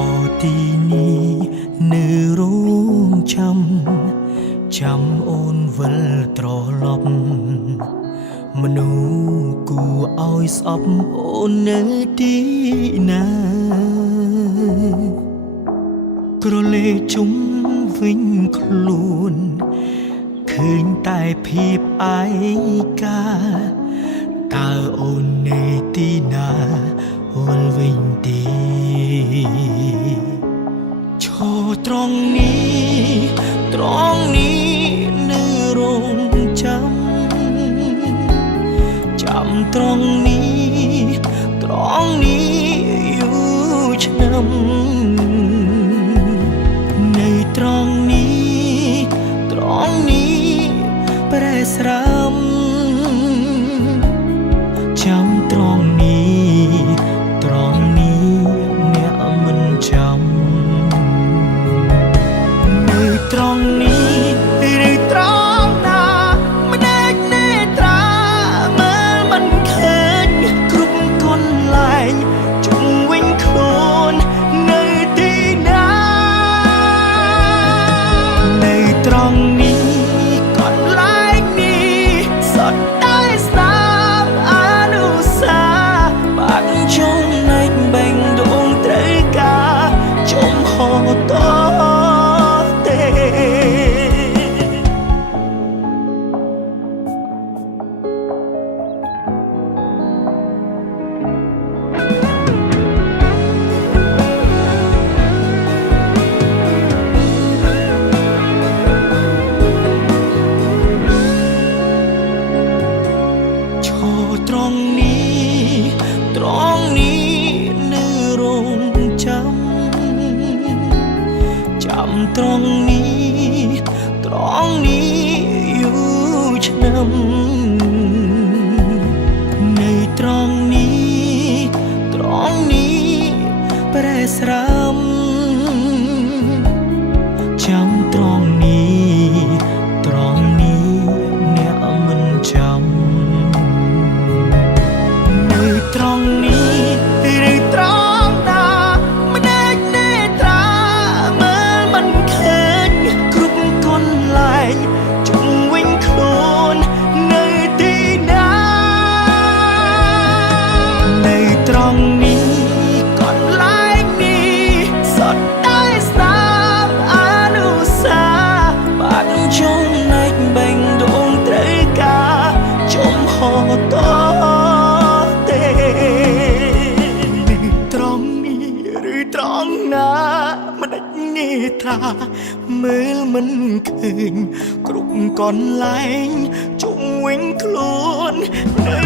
อទីនេះនៅរងចាំអូនវិលត្រឡប់មនុស្សគួរឲ្យស្អប់អូននៅទីណាក្រឡេកជុំវិញខ្លួនឃើញតែភាពឯកាតើអូននៅទីណាវិលវិញទេឈរត្រង់នេះនៅរងចាំត្រង់នេះយូរឆ្នាំនៅត្រង់នេះប្រែស្រាំចាំត្រង់នេះអ្នកមិនចាំនៅត្រង់នេះឬត្រង់ណាម្ដេចនេត្រាមើលមិនឃើញគ្រប់កន្លែងជុំវិញខ្លួននៅទីណានៅត្រង់នេះកន្លែងនេះសុទ្ធតែស្នាមអនុស្សាវរីយ៍បាក់ចំណែកបែងដងត្រូវការចំហតទេឈរត្រង់នេះនៅរងចាំត្រង់នេះយូរឆ្នាំនៅត្រង់នេះប្រែស្រាំចាំត្រង់នេះអ្នកមិនចាំនៅត្រង់នេះឬត្រង់ណាម្ដេចនេត្រាមើលមិនឃើញគ្រប់កន្លែងជុំវិញខ្លួននៅទីណានៅត្រង់នេះកន្លែងនេះសុទ្ធតែស្នាមអនុស្សាវរីយ៍បាក់ចំណែកបែងដងត្រូវការចំហតទេនៅត្រង់នេះឬត្រង់ណាម្ដេចនេត្រាមើលមិនឃើញគ្រប់កន្លែងជុំវិញខ្លួននៅ